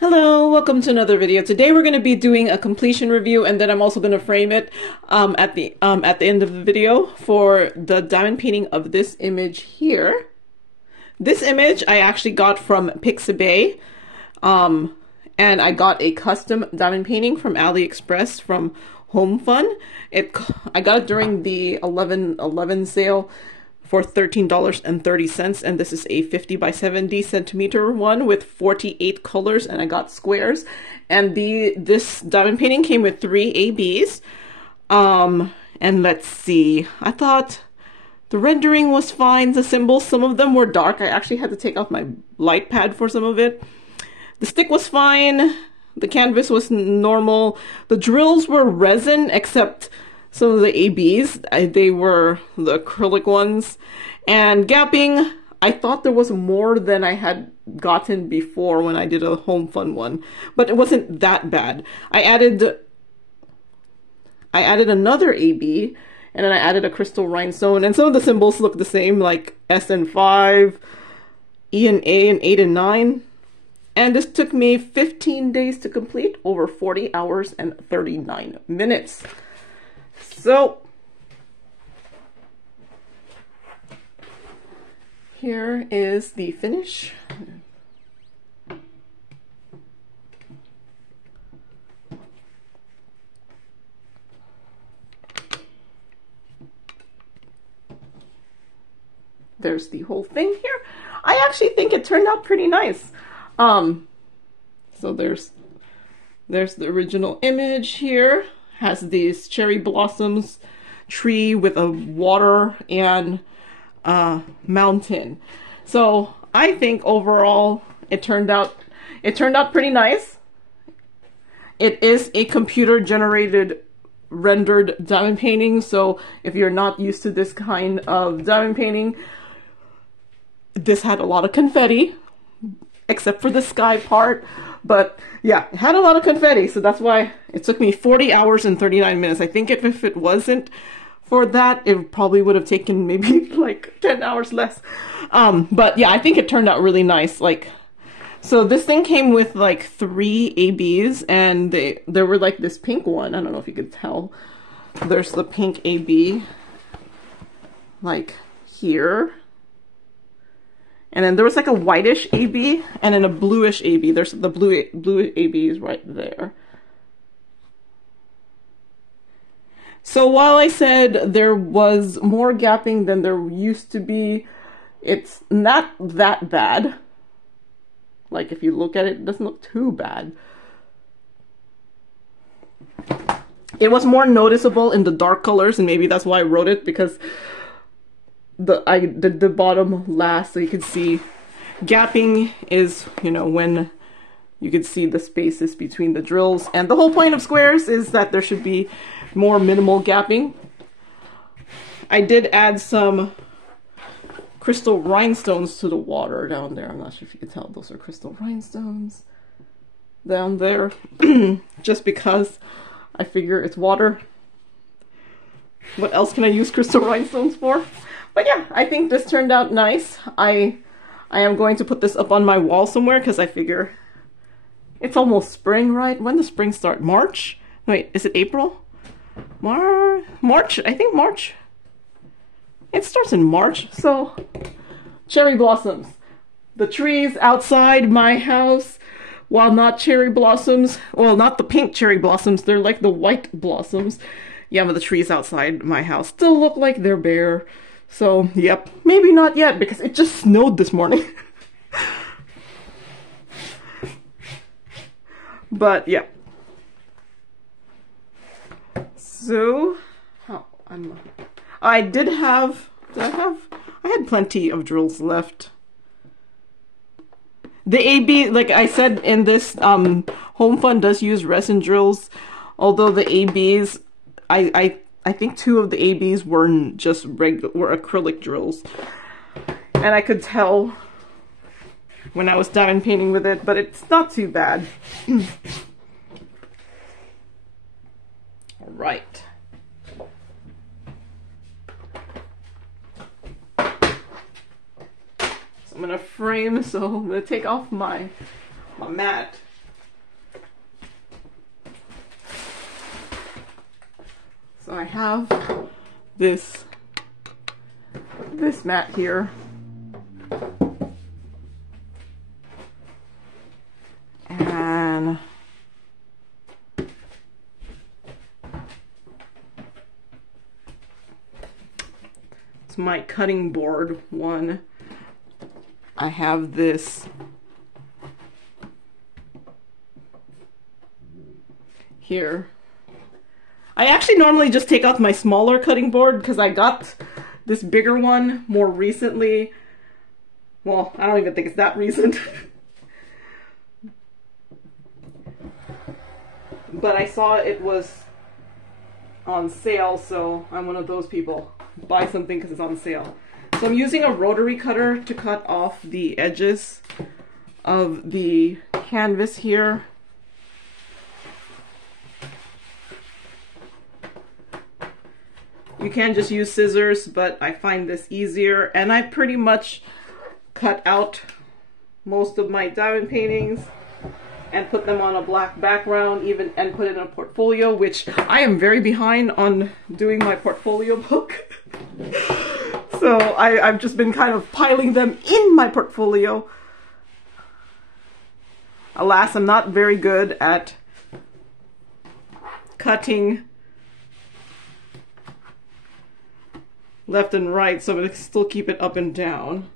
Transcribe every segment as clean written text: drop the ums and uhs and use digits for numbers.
Hello, welcome to another video. Today we're going to be doing a completion review, and then I'm also going to frame it at the end of the video for the diamond painting of this image here. This image I actually got from Pixabay, and I got a custom diamond painting from AliExpress from Homfun. I got it during the 11/11 sale for $13.30, and this is a 50 by 70 centimeter one with 48 colors, and I got squares. And this diamond painting came with 3 ABs. And let's see, I thought the rendering was fine. The symbols, some of them were dark. I actually had to take off my light pad for some of it. The stick was fine. The canvas was normal. The drills were resin, except some of the ABs, they were the acrylic ones. And gapping, I thought there was more than I had gotten before when I did a Homfun one, but it wasn't that bad. I added another AB, and then I added a crystal rhinestone, and some of the symbols look the same, like S and 5, E and A, and 8 and 9. And this took me 15 days to complete, over 40 hours and 39 minutes. So, here is the finish. There's the whole thing here. I actually think it turned out pretty nice. So there's the original image here. Has these cherry blossoms, tree with a water and mountain. So I think overall it turned out pretty nice. It is a computer generated rendered diamond painting, so if you're not used to this kind of diamond painting, this had a lot of confetti, except for the sky part. But yeah, it had a lot of confetti, so that's why it took me 40 hours and 39 minutes. I think if it wasn't for that, it probably would have taken maybe like 10 hours less. But yeah, I think it turned out really nice. So this thing came with like 3 ABs, and there were like this pink one. I don't know if you could tell. There's the pink AB, like here. And then there was like a whitish AB and then a bluish AB. There's the blue AB is right there. So while I said there was more gapping than there used to be, it's not that bad. Like if you look at it, it doesn't look too bad. It was more noticeable in the dark colors, and maybe that's why I wrote it, because I did the bottom last, so you could see gapping is, you know, when you could see the spaces between the drills. And the whole point of squares is that there should be more minimal gapping. I did add some crystal rhinestones to the water down there. I'm not sure if you can tell, those are crystal rhinestones down there. Just because I figure it's water. What else can I use crystal rhinestones for? But yeah, I think this turned out nice. I am going to put this up on my wall somewhere, because I figure it's almost spring, right? When does spring start? March? Wait, is it April? March? I think March. It starts in March. So, cherry blossoms. The trees outside my house, while not cherry blossoms, well, not the pink cherry blossoms, they're like the white blossoms. Yeah, but the trees outside my house still look like they're bare. So, yep, maybe not yet, because it just snowed this morning. But, yeah. So, I had plenty of drills left. The AB, like I said in this, Homefun does use resin drills, although the ABs, I think 2 of the ABs were just were acrylic drills. And I could tell when I was diamond painting with it, but it's not too bad. All right. So I'm gonna frame, so I'm gonna take off my mat. So I have this mat here. And it's my cutting board one. I have this here. I actually normally just take out my smaller cutting board because I got this bigger one more recently. Well, I don't even think it's that recent. But I saw it was on sale, so I'm one of those people. Buy something because it's on sale. So I'm using a rotary cutter to cut off the edges of the canvas here. You can just use scissors, but I find this easier, and I pretty much cut out most of my diamond paintings and put them on a black background, and put it in a portfolio, which I am very behind on doing my portfolio book. So I've just been kind of piling them in my portfolio. Alas, I'm not very good at cutting left and right, so I'm gonna still keep it up and down.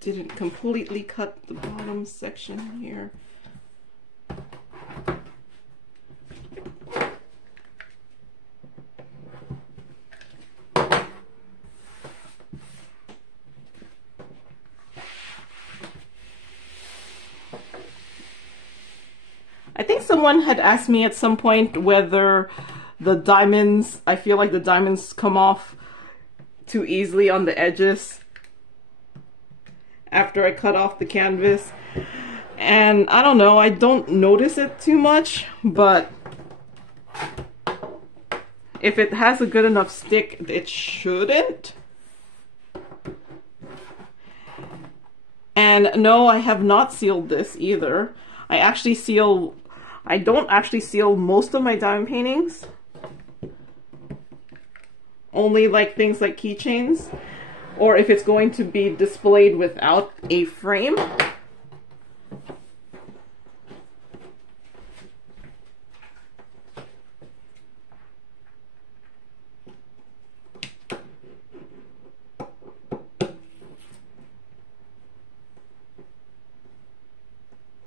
Didn't completely cut the bottom section here. I think someone had asked me at some point whether the diamonds, I feel like the diamonds come off too easily on the edges after I cut off the canvas, and I don't know, I don't notice it too much, but if it has a good enough stick, it shouldn't. And no, I have not sealed this either. I don't actually seal most of my diamond paintings, only like things like keychains, or if it's going to be displayed without a frame.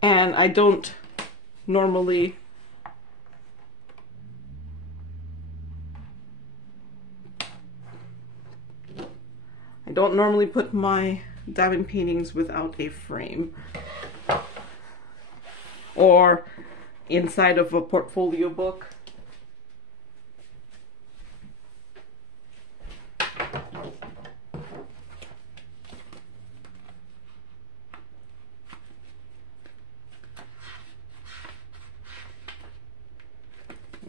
And I don't normally put my diamond paintings without a frame or inside of a portfolio book.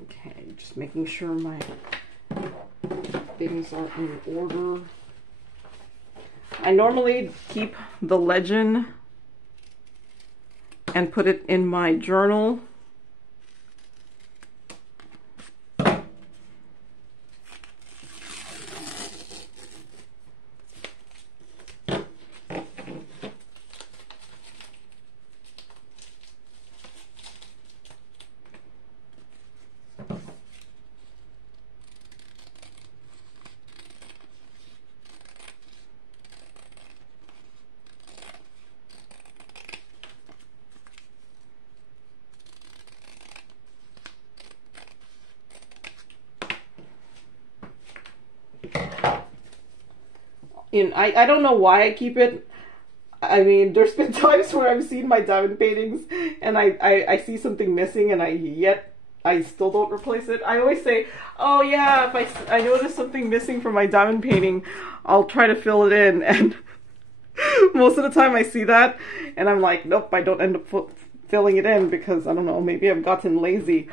Okay, just making sure my things are in order. I normally keep the legend and put it in my journal. And I don't know why I keep it. I mean, there's been times where I've seen my diamond paintings and I see something missing and I still don't replace it. I always say, oh yeah, if I notice something missing from my diamond painting, I'll try to fill it in. And most of the time I see that and I'm like, nope, I don't end up filling it in because, I don't know, maybe I've gotten lazy.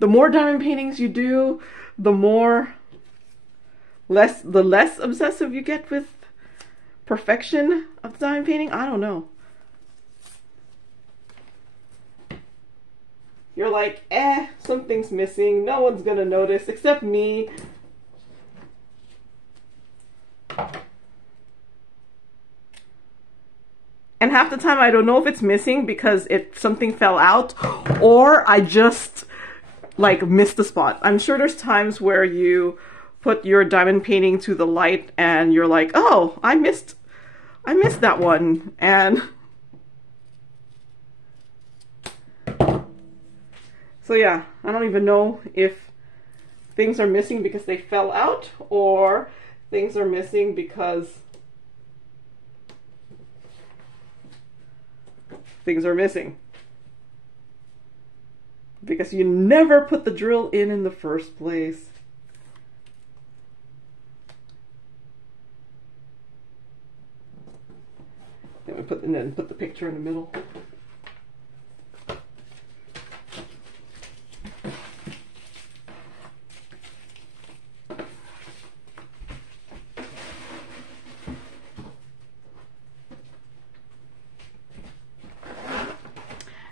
The more diamond paintings you do, the less obsessive you get with perfection of diamond painting. I don't know. You're like, something's missing. No one's gonna notice except me. And half the time I don't know if it's missing because something fell out or I just like missed the spot. I'm sure there's times where you put your diamond painting to the light and you're like, oh, I missed that one. And so yeah, I don't even know if things are missing because they fell out or things are missing because things are missing. Because you never put the drill in the first place. Then we put the picture in the middle.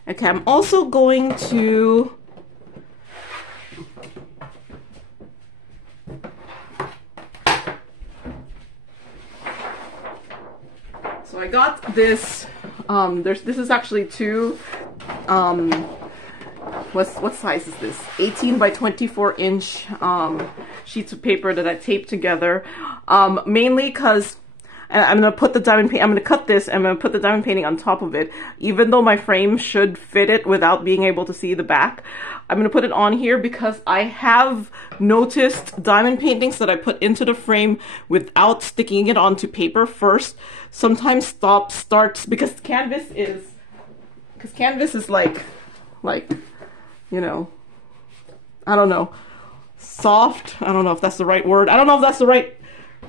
Okay, I'm also going to so I got this, this is actually two, what size is this? 18 by 24 inch sheets of paper that I taped together, mainly because I'm going to put the diamond paint, I'm going to cut this and I'm going to put the diamond painting on top of it. Even though my frame should fit it without being able to see the back, I'm going to put it on here because I have noticed diamond paintings that I put into the frame without sticking it onto paper first sometimes starts because canvas is like, you know, I don't know, soft. I don't know if that's the right word. I don't know if that's the right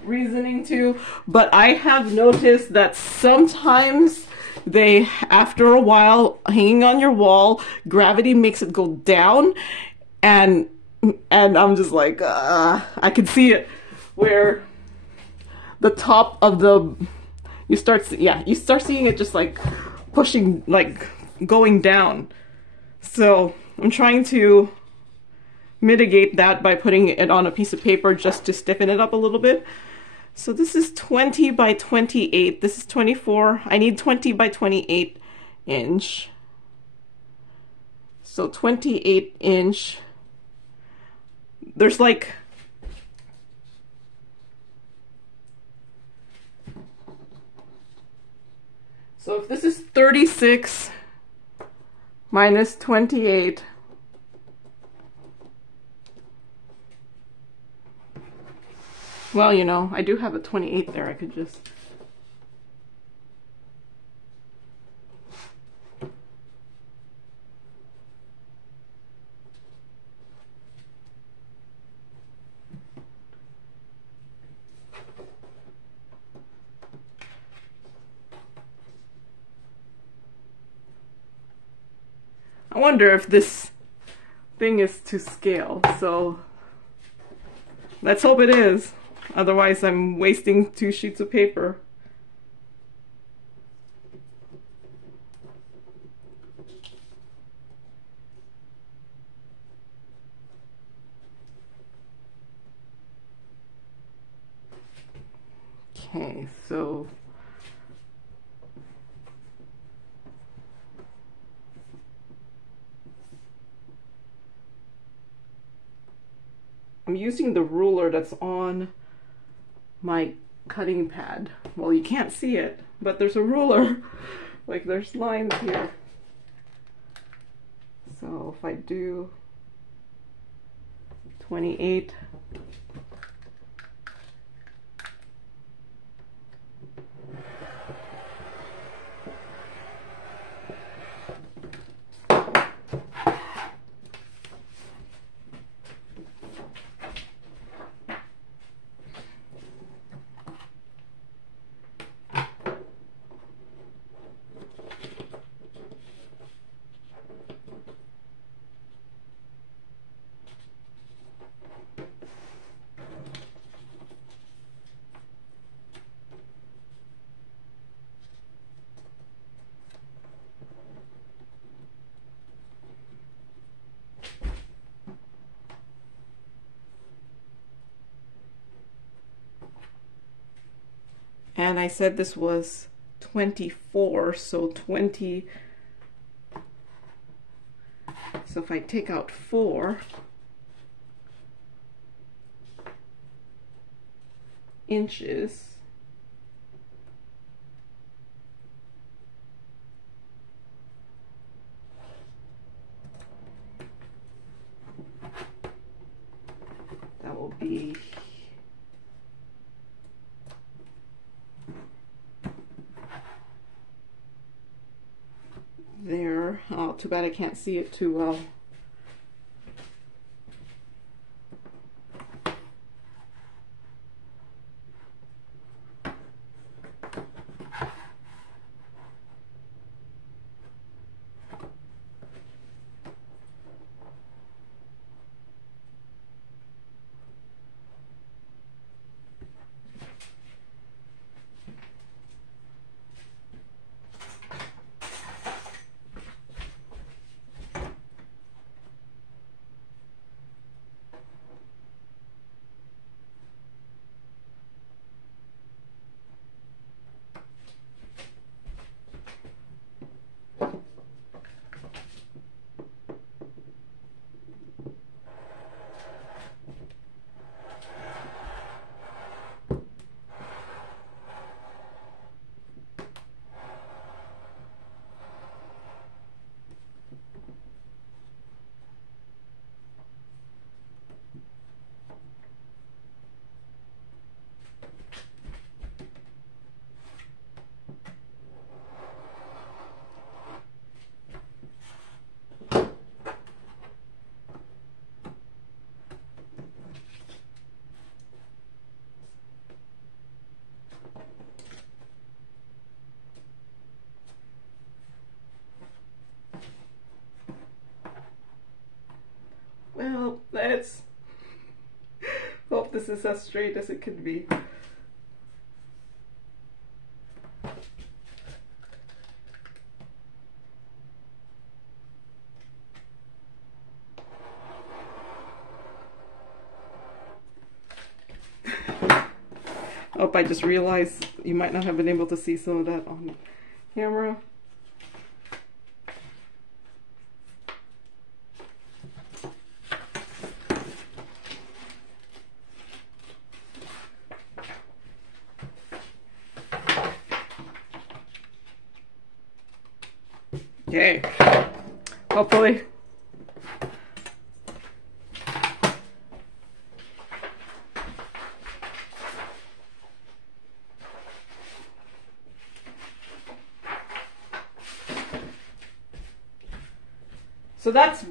reasoning too, but I have noticed that sometimes they, after a while hanging on your wall, gravity makes it go down, and I'm just like, I can see it where the top of the, you start seeing it just like pushing, like going down. So I'm trying to mitigate that by putting it on a piece of paper just to stiffen it up a little bit. So this is 20 by 28. This is 24. I need 20 by 28 inch. So 28 inch. There's like, so if this is 36 minus 28, well, you know, I do have a 28 there. I could just... I wonder if this thing is to scale, so let's hope it is. Otherwise, I'm wasting 2 sheets of paper. Okay, so I'm using the ruler that's on my cutting pad. Well, you can't see it, but there's a ruler. Like, there's lines here. So if I do 28, And I said this was 24, so 20. So if I take out 4 inches, that will be there. Oh, too bad I can't see it too well. Well, let's hope this is as straight as it could be. Oh, I just realized you might not have been able to see some of that on camera. Okay, hopefully. So that's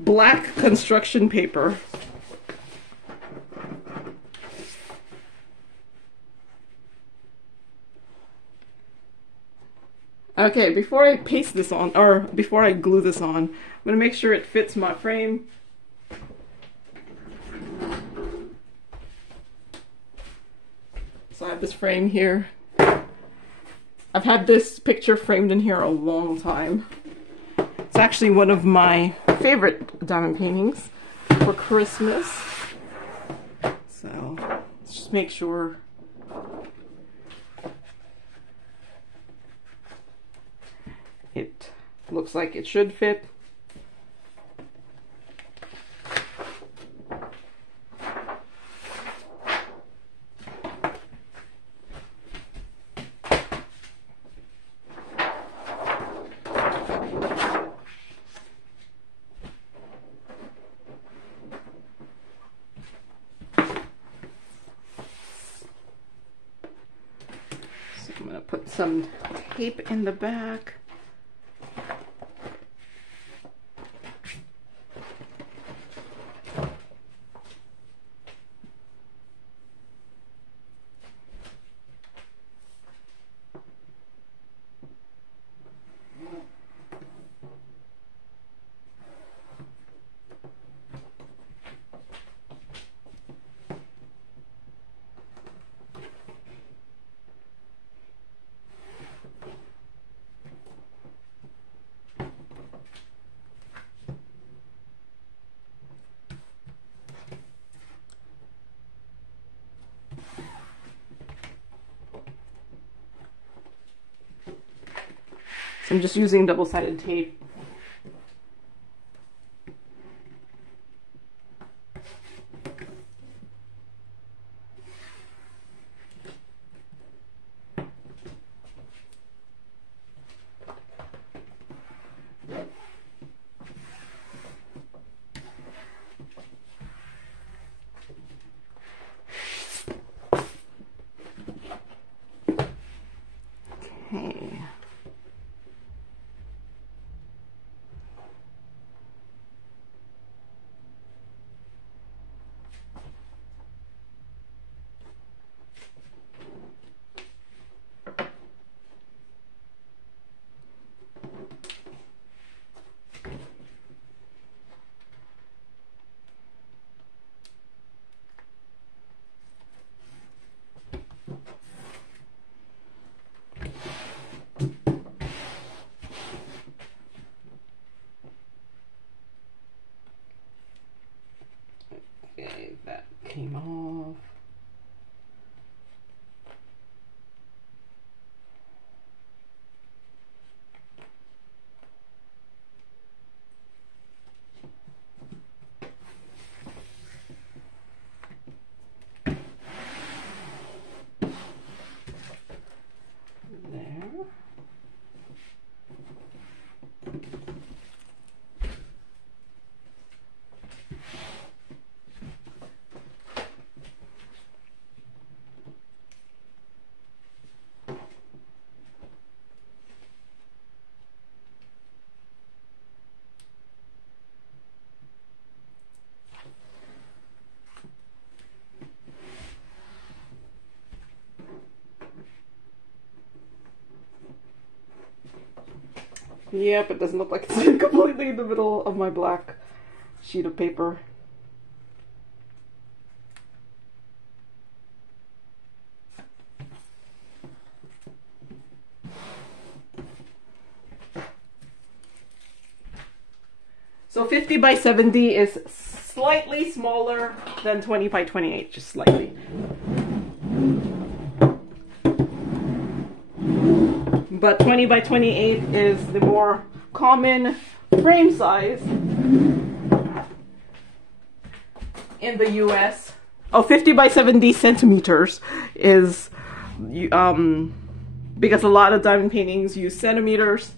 black construction paper. Okay, before I paste this on, or before I glue this on, I'm going to make sure it fits my frame. So I have this frame here. I've had this picture framed in here a long time. It's actually one of my favorite diamond paintings for Christmas. So let's just make sure it looks like it should fit. So I'm going to put some tape in the back. So I'm just using double-sided tape. Okay. Okay, that came off. There. Yep, it doesn't look like it's completely in the middle of my black sheet of paper. So 50 by 70 is slightly smaller than 20 by 28, just slightly. But 20 by 28 is the more common frame size in the US. Oh, 50 by 70 centimeters is, because a lot of diamond paintings use centimeters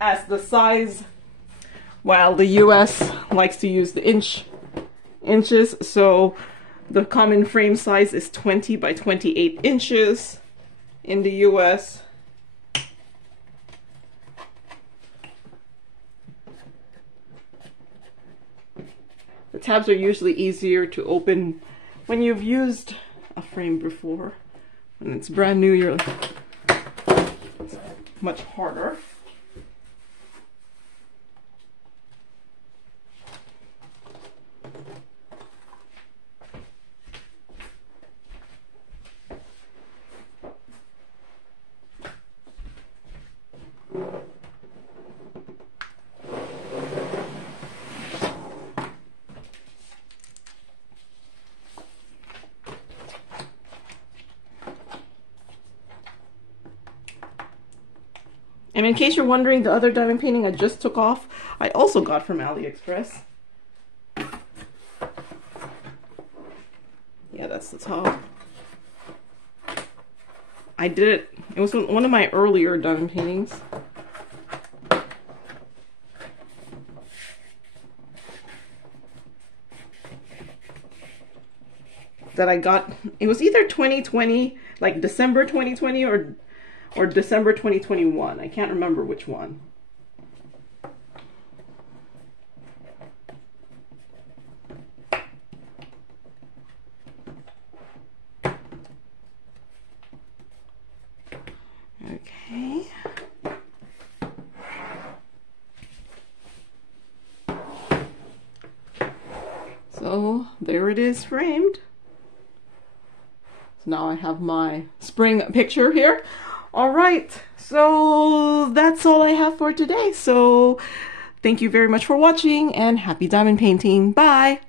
as the size, while the US likes to use the inches. So the common frame size is 20 by 28 inches. In the US. The tabs are usually easier to open when you've used a frame before. When it's brand new, it's much harder. And in case you're wondering, the other diamond painting I just took off, I also got from AliExpress. Yeah, that's the top. I did it, it was one of my earlier diamond paintings. That I got, it was either 2020, like December 2020 or December 2021. I can't remember which one. Okay. So there it is framed. So now I have my spring picture here. All right, so that's all I have for today. So thank you very much for watching and happy diamond painting. Bye.